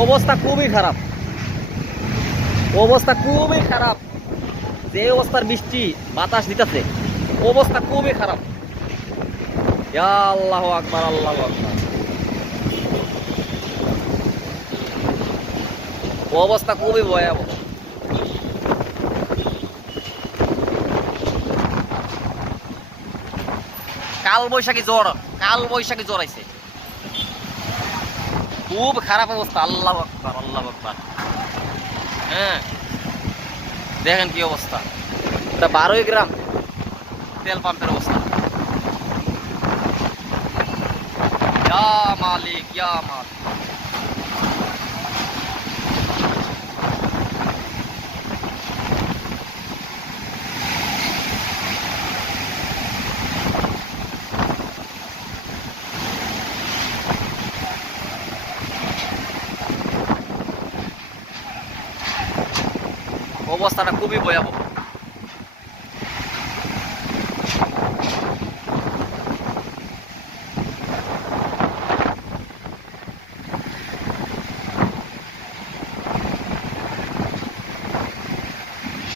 অবস্থা খুবই খারাপ, অবস্থা খুবই খারাপ। যে অবস্থার বৃষ্টি বাতাস দিতেছে, অবস্থা খুবই খারাপ। ইয়া আল্লাহু আকবার, আল্লাহু আকবার। অবস্থা খুবই ভয়াবহ। কাল বৈশাখী জ্বর, কাল বৈশাখী জ্বর আইছে। খুব খারাপ অবস্থা। আল্লাহু আকবার, আল্লাহু আকবার। হ্যাঁ, দেখেন কি অবস্থা। এটা 12 গ্রাম তেল পাম্পের অবস্থা। ইয়া মালিক, ইয়া মালিক। অবস্থাটা খুবই ভয়াবহ।